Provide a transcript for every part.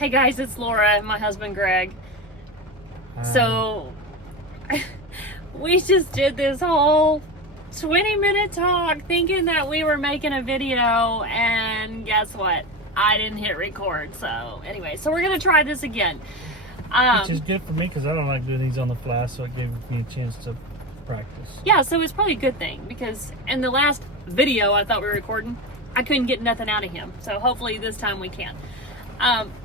Hey guys, it's Laura and my husband Greg. So we just did this whole 20-minute talk thinking that we were making a video, and guess what? I didn't hit record. So anyway, so we're gonna try this again. Which is good for me because I don't like doing these on the fly, so it gave me a chance to practice. Yeah, so it's probably a good thing because in the last video I thought we were recording, I couldn't get nothing out of him. So hopefully this time we can.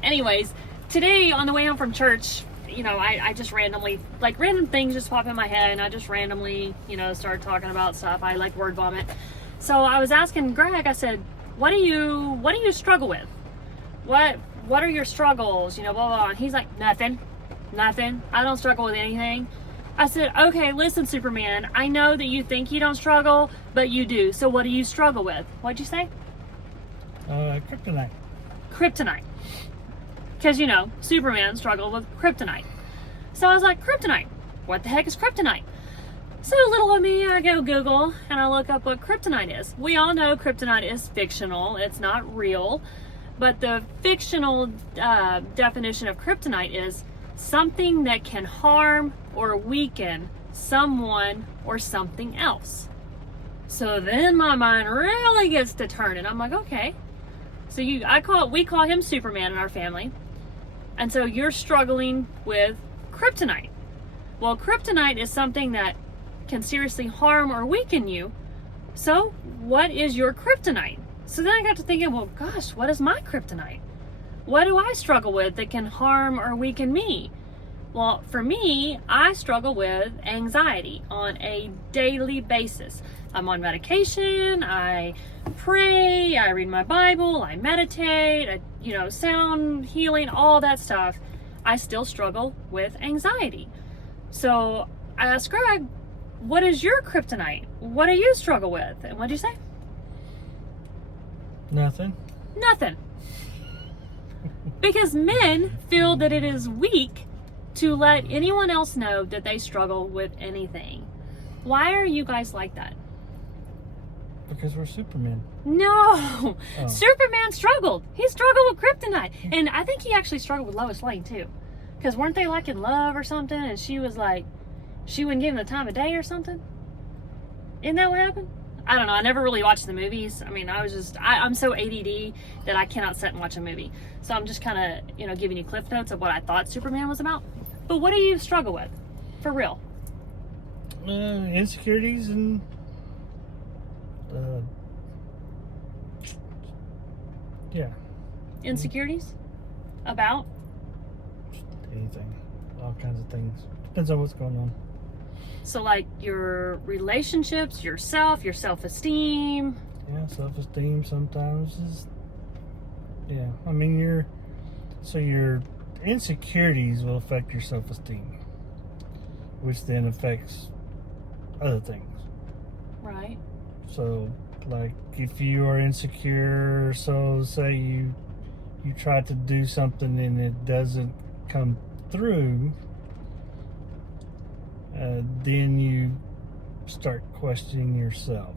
Anyways, today on the way home from church, you know, I just randomly, like random things just pop in my head, and I just randomly, you know, started talking about stuff. I like word vomit. So I was asking Greg, I said, what do you struggle with? What are your struggles? You know, blah, blah, blah. And he's like, nothing. I don't struggle with anything. I said, okay, listen, Superman, I know that you think you don't struggle, but you do. So what do you struggle with? What'd you say? Kryptonite. Kryptonite. Because, you know, Superman struggled with kryptonite. So I was like, kryptonite? What the heck is kryptonite? So little of me, I go Google and I look up what kryptonite is. We all know kryptonite is fictional. It's not real. But the fictional definition of kryptonite is something that can harm or weaken someone or something else. So then my mind really gets to turning. I'm like, okay. So we call him Superman in our family. And so you're struggling with kryptonite. Well, kryptonite is something that can seriously harm or weaken you. So what is your kryptonite? So then I got to thinking, well, gosh, what is my kryptonite? What do I struggle with that can harm or weaken me? Well, for me, I struggle with anxiety on a daily basis. I'm on medication, I pray, I read my Bible, I meditate, sound healing, all that stuff. I still struggle with anxiety. So I asked Greg, what is your kryptonite? What do you struggle with? And what'd you say? Nothing. Because men feel that it is weak to let anyone else know that they struggle with anything. Why are you guys like that? Because we're Superman. No! Oh. Superman struggled. He struggled with kryptonite. And I think he actually struggled with Lois Lane too. Because weren't they like in love or something? And she was like, she wouldn't give him the time of day or something? Isn't that what happened? I don't know. I never really watched the movies. I mean, I'm so ADD that I cannot sit and watch a movie. So I'm just kind of, giving you cliff notes of what I thought Superman was about. But what do you struggle with? For real? Insecurities and yeah. Insecurities? About? Anything. All kinds of things. Depends on what's going on. So like your relationships, yourself, your self-esteem. Yeah, self-esteem sometimes is, yeah. I mean, your insecurities will affect your self-esteem, which then affects other things. Right. So, like, if you are insecure, so say you try to do something and it doesn't come through, then you start questioning yourself.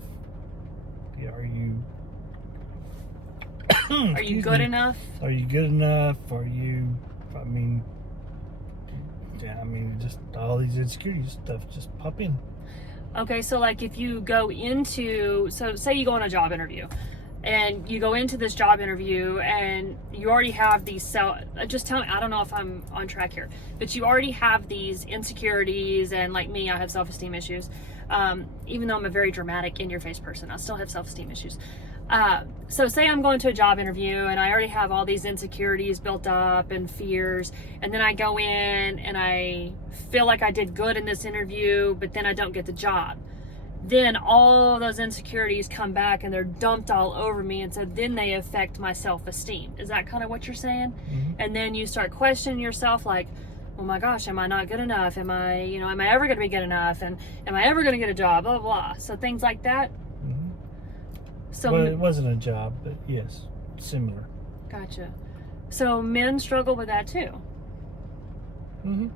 Are you Are you good enough? Are you good enough? Just all these insecurity stuff just pop in. Okay, so like if you go into, so say you go on a job interview and you go into this job interview and you already have these just tell me, I don't know if I'm on track here, but you already have these insecurities, and like me, I have self-esteem issues. Even though I'm a very dramatic, in-your-face person, I still have self-esteem issues. So say I'm going to a job interview and I already have all these insecurities built up and fears, and then I go in and I feel like I did good in this interview, but then I don't get the job. Then all those insecurities come back and they're dumped all over me, and so then they affect my self-esteem. Is that kind of what you're saying? Mm-hmm. And then you start questioning yourself like, oh my gosh, am I not good enough? Am I ever going to be good enough? And am I ever going to get a job? Blah, blah, blah. So things like that. Mm-hmm. So well, it wasn't a job, but yes, similar. Gotcha. So men struggle with that too. Mm-hmm.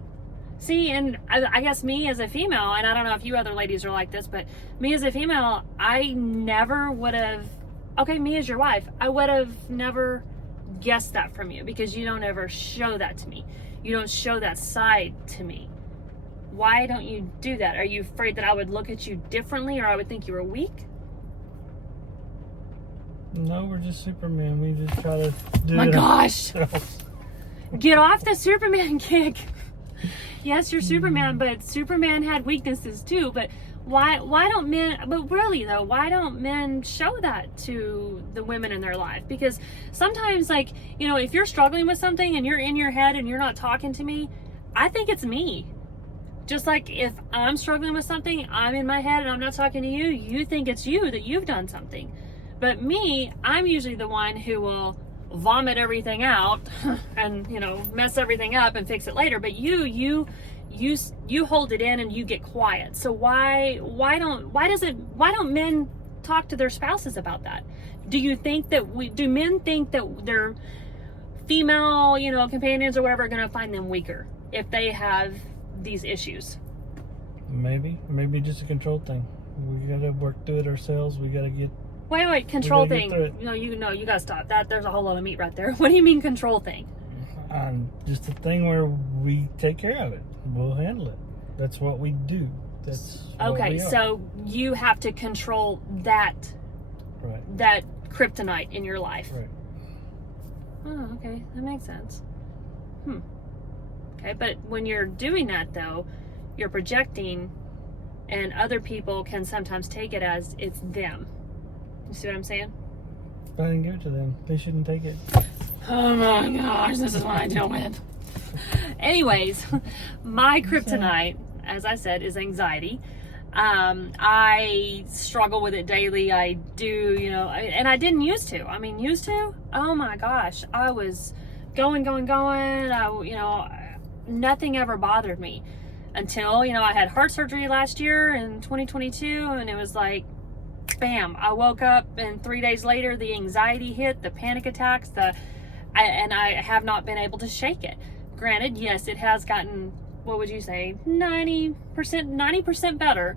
See, and I guess me as a female, and I don't know if you other ladies are like this, but me as a female, I never would have, okay, me as your wife, I would have never guess that from you because you don't ever show that to me. You don't show that side to me. Why don't you do that? Are you afraid that I would look at you differently, or I would think you were weak? No, we're just Superman. We just try to do My it gosh. ourselves. Get off the Superman kick. Yes, you're Superman, but Superman had weaknesses too. But why don't men, but really though, why don't men show that to the women in their life? Because sometimes, like, you know, if you're struggling with something and you're in your head and you're not talking to me, I think it's me. Just like if I'm struggling with something, I'm in my head and I'm not talking to you, you think it's you, that you've done something. But me, I'm usually the one who will vomit everything out and, you know, mess everything up and fix it later. But you hold it in and you get quiet. So why don't men talk to their spouses about that? Do men think that their female, you know, companions or whatever are going to find them weaker if they have these issues? Maybe just a control thing. We gotta work through it ourselves. We gotta get. Wait, control thing. No, you gotta stop that. There's a whole lot of meat right there. What do you mean control thing? Just a thing where we take care of it. We'll handle it. That's what we do. That's what okay. we are. So you have to control that. Right. That kryptonite in your life. Right. Oh, okay, that makes sense. Okay, but when you're doing that though, you're projecting, and other people can sometimes take it as it's them. You see what I'm saying? I didn't give it to them. They shouldn't take it. Oh my gosh, this is what I deal with. Anyways, my kryptonite, as I said, is anxiety. I struggle with it daily. I do, you know, and I didn't used to. I mean, used to? Oh my gosh. I was going. Nothing ever bothered me until, you know, I had heart surgery last year in 2022, and it was like, bam, I woke up and 3 days later the anxiety hit, the panic attacks, and I have not been able to shake it. Granted, yes, it has gotten, what would you say, 90% better.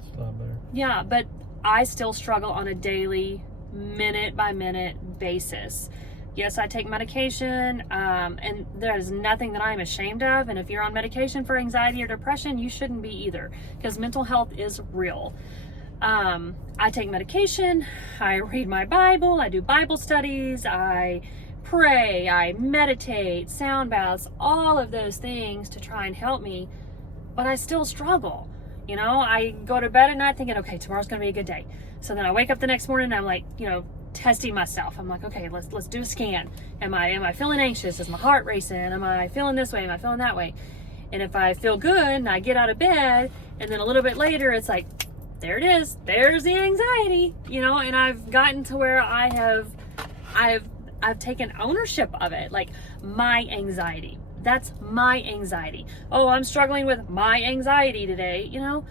It's a lot better. Yeah, but I still struggle on a daily, minute by minute basis. Yes, I take medication, and there is nothing that I'm ashamed of. And if you're on medication for anxiety or depression, you shouldn't be either, because mental health is real. I take medication, I read my Bible, I do Bible studies, I pray, I meditate, sound baths, all of those things to try and help me, but I still struggle. You know, I go to bed at night thinking, okay, tomorrow's gonna be a good day. So then I wake up the next morning and I'm like, you know, testing myself. I'm like, okay, let's do a scan. Am I feeling anxious? Is my heart racing? Am I feeling this way? Am I feeling that way? And if I feel good and I get out of bed, and then a little bit later it's like, there it is, there's the anxiety, you know. And I've gotten to where I've taken ownership of it, like my anxiety. That's my anxiety. Oh, I'm struggling with my anxiety today, you know.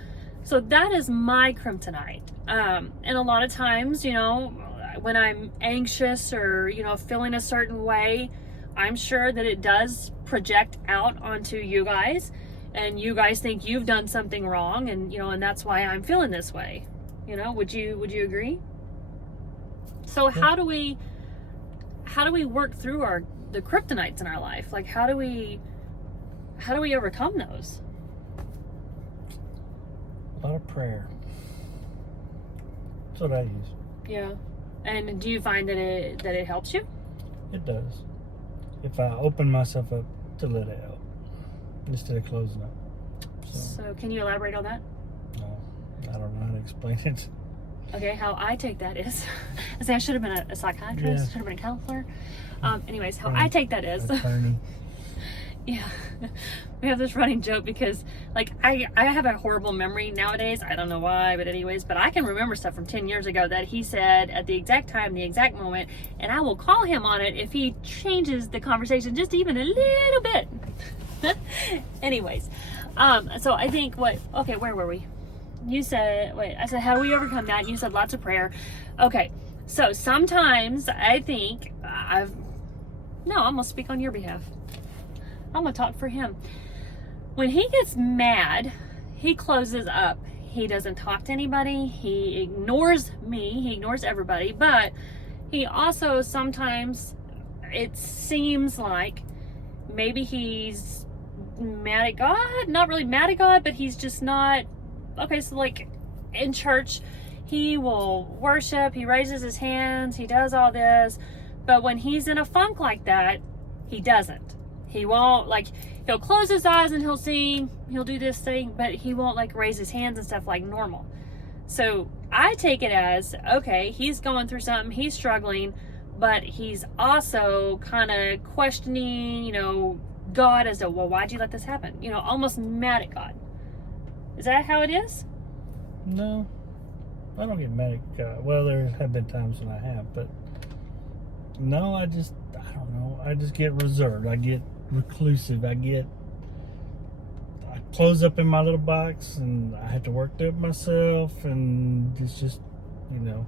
So that is my kryptonite. And a lot of times, you know, when I'm anxious or, you know, feeling a certain way, I'm sure that it does project out onto you guys, and you guys think you've done something wrong, and, you know, and that's why I'm feeling this way. You know, would you agree? So how do we work through the kryptonites in our life? Like, how do we overcome those? A lot of prayer. That's what I use. Yeah. And do you find that it helps you? It does. If I open myself up to let it out instead of closing up. So can you elaborate on that? No, I don't know how to explain it. Okay, how I take that is, I should have been a psychiatrist, should have been a counselor. Anyways, how I take that is, attorney. Yeah, we have this running joke because, like, I have a horrible memory nowadays. I don't know why, but anyways, but I can remember stuff from 10 years ago that he said at the exact time, the exact moment, and I will call him on it if he changes the conversation just even a little bit. Anyways, so I think where were we? You said, I said, how do we overcome that? And you said lots of prayer. Okay, so sometimes I think I'm gonna speak on your behalf. I'm gonna talk for him. When he gets mad, he closes up. He doesn't talk to anybody. He ignores me. He ignores everybody. But he also sometimes it seems like maybe he's mad at God. Not really mad at God, but he's just not. Okay, so like in church, he will worship, he raises his hands, he does all this, but when he's in a funk like that, he doesn't. He won't, like, he'll close his eyes and he'll sing, he'll do this thing, but he won't like raise his hands and stuff like normal. So I take it as, okay, he's going through something, he's struggling, but he's also kind of questioning, you know, God as to, well, why'd you let this happen? You know, almost mad at God. Is that how it is? No, I don't get mad at God. Well, there have been times when I have, but no, I don't know. I just get reserved. I get reclusive. I close up in my little box, and I have to work through it myself, and it's just, you know.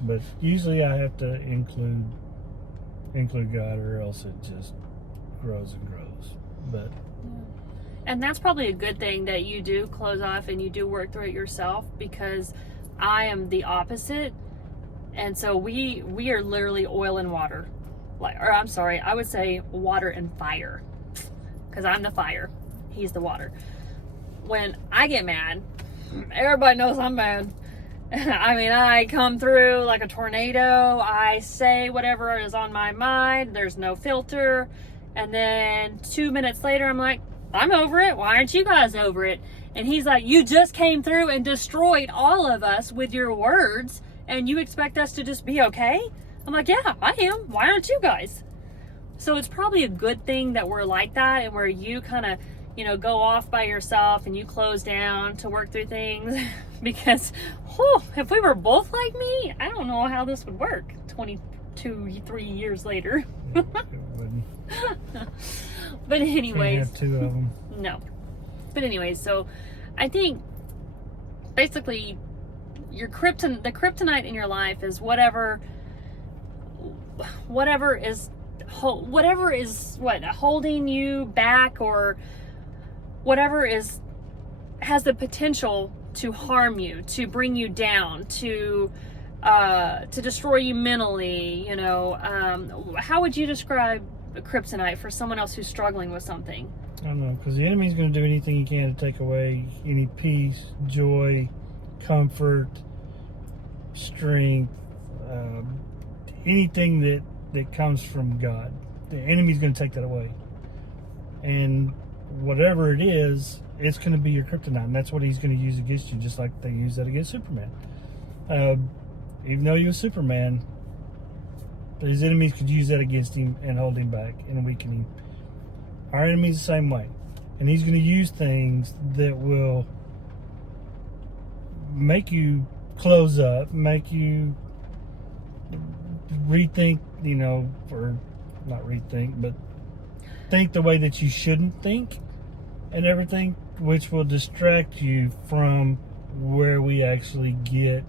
But usually I have to include God, or else it just grows and grows. But and that's probably a good thing that you do close off and you do work through it yourself, because I am the opposite. And so we are literally oil and water. I would say water and fire, because I'm the fire, he's the water. When I get mad, everybody knows I'm mad. I mean, I come through like a tornado. I say whatever is on my mind. There's no filter. And then 2 minutes later, I'm like, I'm over it. Why aren't you guys over it? And he's like, you just came through and destroyed all of us with your words, and you expect us to just be okay? I'm like, yeah, I am. Why aren't you guys? So it's probably a good thing that we're like that, and where you kind of, you know, go off by yourself and you close down to work through things. Because, if we were both like me, I don't know how this would work 3 years later. it wouldn't. But anyways, can't have two of them. No. But anyways, so I think basically the kryptonite in your life is whatever is holding you back, or whatever has the potential to harm you, to bring you down, to destroy you mentally. You know, how would you describe kryptonite for someone else who's struggling with something? I don't know, because the enemy's going to do anything he can to take away any peace, joy, comfort, strength, anything that comes from God. The enemy's going to take that away. And whatever it is, it's going to be your kryptonite, and that's what he's going to use against you, just like they use that against Superman. Even though he was Superman, his enemies could use that against him and hold him back and weaken him. Our enemy's the same way. And he's going to use things that will make you close up, make you rethink, you know, or not rethink, but think the way that you shouldn't think and everything, which will distract you from where we actually get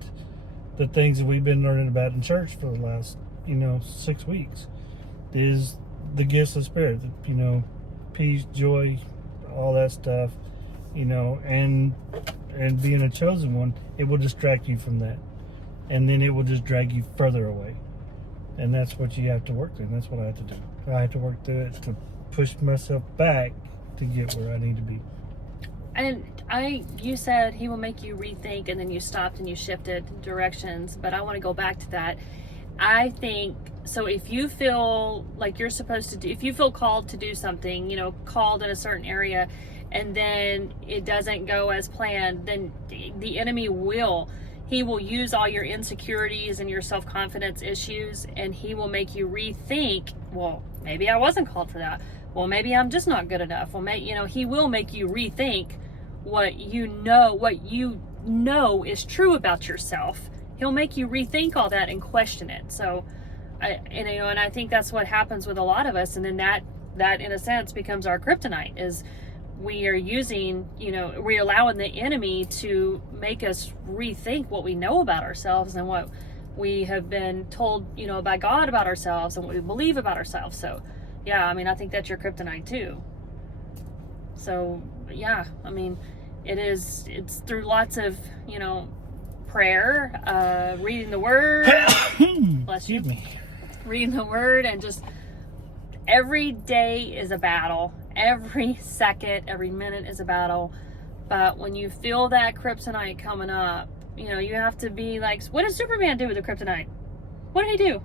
the things that we've been learning about in church for the last, 6 weeks, is the gifts of spirit, peace, joy, all that stuff, and being a chosen one. It will distract you from that, and then it will just drag you further away. And that's what you have to work through, and that's what I have to do. I have to work through it to push myself back to get where I need to be. And you said he will make you rethink, and then you stopped and you shifted directions, but I want to go back to that. I think, so if you feel like you're supposed to do, if you feel called to do something, called in a certain area, and then it doesn't go as planned, then the enemy will use all your insecurities and your self-confidence issues, and he will make you rethink, well, maybe I wasn't called for that. Well, maybe I'm just not good enough. Well, he will make you rethink what you know is true about yourself. He'll make you rethink all that and question it. So, and I think that's what happens with a lot of us. And then that in a sense becomes our kryptonite, is we are using, we're allowing the enemy to make us rethink what we know about ourselves and what we have been told, by God about ourselves and what we believe about ourselves. So, yeah, I think that's your kryptonite too. So, yeah, it's through lots of, prayer, reading the word, bless you, Excuse me. reading the word, and just every day is a battle. Every second, every minute is a battle. But when you feel that kryptonite coming up, you know, you have to be like, what did Superman do with the kryptonite? What did he do?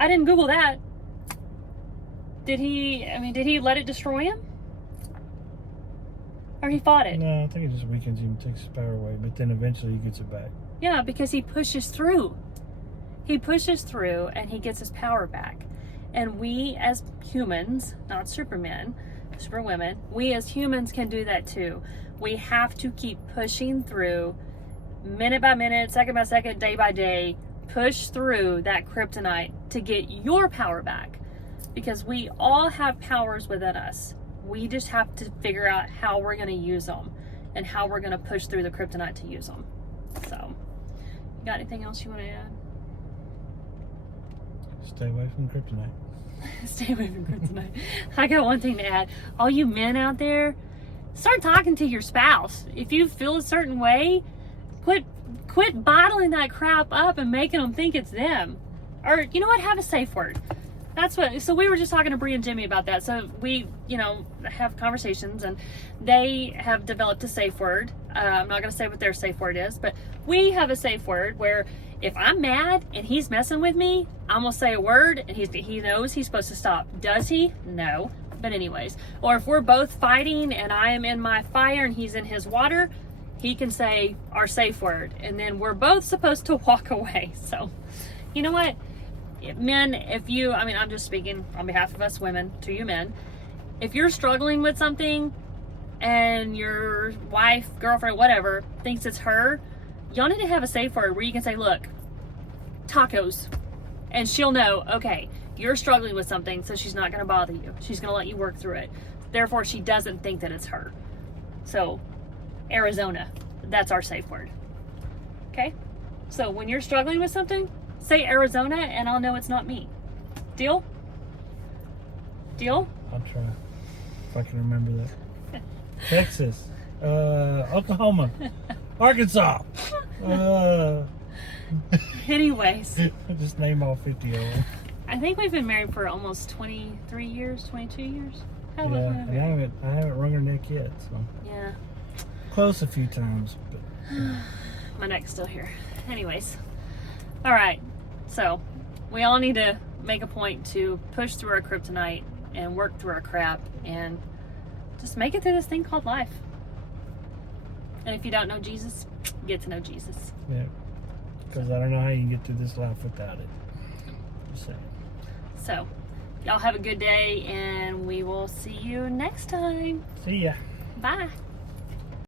I didn't Google that. Did he let it destroy him? Or he fought it? No, I think it just weakens him, takes his power away, but then eventually he gets it back. Yeah, because he pushes through. He pushes through and he gets his power back. And we as humans, not Supermen, Superwomen, we as humans can do that too. We have to keep pushing through, minute by minute, second by second, day by day, push through that kryptonite to get your power back. Because we all have powers within us. We just have to figure out how we're going to use them and how we're going to push through the kryptonite to use them. So, you got anything else you want to add? Stay away from kryptonite. Stay away from kryptonite. I got one thing to add. All you men out there, start talking to your spouse. If you feel a certain way, quit bottling that crap up and making them think it's them. Or, you know what? Have a safe word. That's what, so we were just talking to Bree and Jimmy about that. So we, you know, have conversations and they have developed a safe word. I'm not going to say what their safe word is, but we have a safe word where if I'm mad and he's messing with me, I'm going to say a word and he knows he's supposed to stop. Does he? No. But anyways, or if we're both fighting and I am in my fire and he's in his water, he can say our safe word and then we're both supposed to walk away. So, you know what? Men, if you, I'm just speaking on behalf of us women to you men, if you're struggling with something and your wife, girlfriend, whatever, thinks it's her, y'all need to have a safe word where you can say, look, tacos. And she'll know, okay, you're struggling with something, so she's not going to bother you. She's going to let you work through it. Therefore, she doesn't think that it's her. So, Arizona, that's our safe word. Okay? So, when you're struggling with something, say Arizona and I'll know it's not me. Deal? Deal? I'll try. If I can remember that. Texas. Oklahoma. Arkansas. Anyways. Just name all 50 of them. I think we've been married for almost 23 years, 22 years. How long Yeah, have we been married? and I haven't wrung her neck yet, so. Yeah. Close a few times, but. My neck's still here. Anyways. All right. So, we all need to make a point to push through our kryptonite and work through our crap and just make it through this thing called life. And if you don't know Jesus, get to know Jesus. Yeah. Because I don't know how you can get through this life without it. Just saying. So, y'all have a good day and we will see you next time. See ya. Bye.